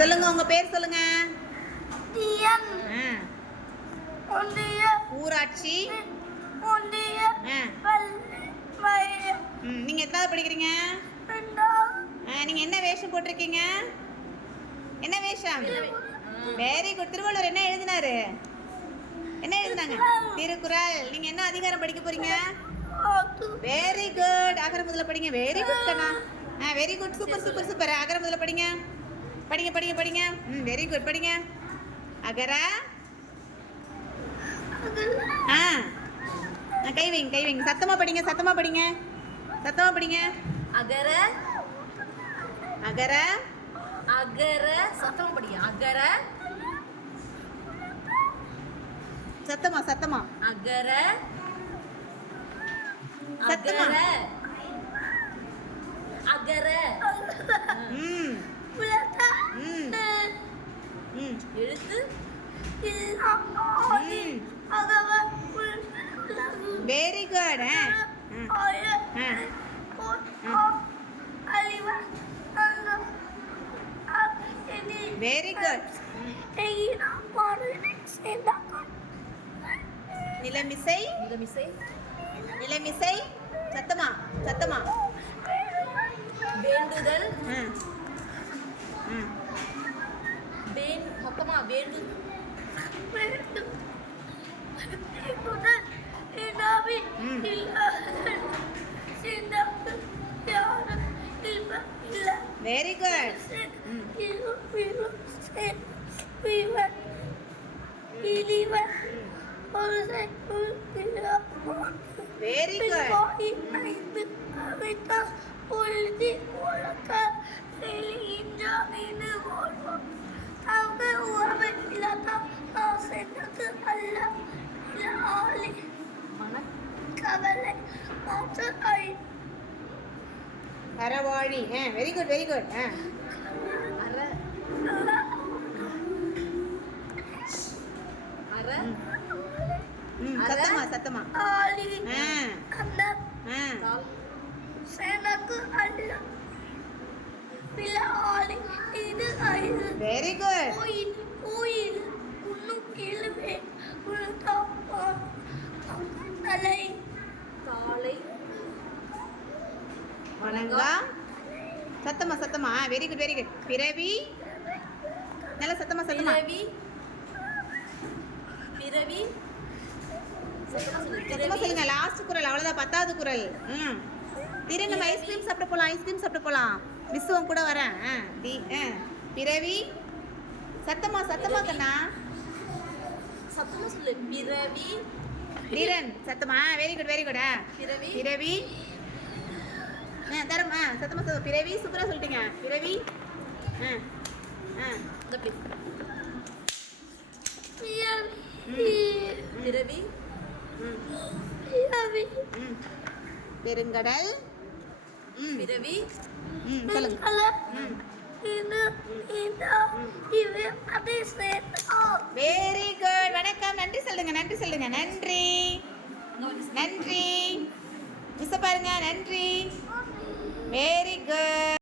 சொல்லுங்க, உங்க பேர் சொல்லுங்க. ஊராட்சி. நீங்க எத்தனாவது படிக்கிறீங்க? நீங்க என்ன வேஷம் போட்டிருக்கீங்க? என்ன வேஷம்? Very good. திருவள்ளுவர் என்ன எழுதினாரு? என்ன எழுதினாங்க? திருக்குறள். நீங்க என்ன அதிகாரம் படிக்க போறீங்க? Very good. அகர முதல்ல படிங்க. வெரி குட் கண்ணா. Very good. Super super super. அகர முதல்ல படிங்க. படிங்க படிங்க படிங்க. Very good. படிங்க. அகர. கை வைங்க கை வைங்க. சத்தமா படிங்க சத்தமா படிங்க. சத்தமா படிங்க. அகர. அகர. அகர. சத்தமா படிங்க. அகர. சத்தமா சத்தமா. அகர. சத்தமா. அகர. எழுத்து. Very good. Very good. நிலமிசை. நிலமிசை. நிலமிசை. சத்தமா சத்தமா. வேண்டுதல். மொத்தமா வேண்டு. Very good. வெரி அறவாழி. Very good very good. சத்தமா சத்தமா. Very good. வணங்கா. சத்தமா சத்தமா. Very good very good. பிறவி. நல்ல சத்தமா சத்தமா. பிறவி. சத்தமா சொல்லுங்க. லாஸ்ட் குறள் அவ்வளவுதான். 10வது குறள். திரு நம்ம ஐஸ்கிரீம் சாப்பிட போலாம். ஐஸ்கிரீம் சாப்பிட போலாம். மிஸ் உன் கூட வரேன். பிறவி. சத்தமா சத்தமா கண்ணா. சத்தமா சொல்லு. பிறவி. திரன். சத்தமா. Very good very good. பிறவி. பிறவி. தரம். சத்தமா சொல்லுங்க. பிறவி. சூப்பரா சொல்லிட்டீங்க. பிறவி. பிறவி. பெருங்கடல். பிறவி. சொல்லுங்க. Very good. வணக்கம். நன்றி சொல்லுங்க. நன்றி சொல்லுங்க. நன்றி நன்றி. மிஸ் பாருங்க. நன்றி. Very good.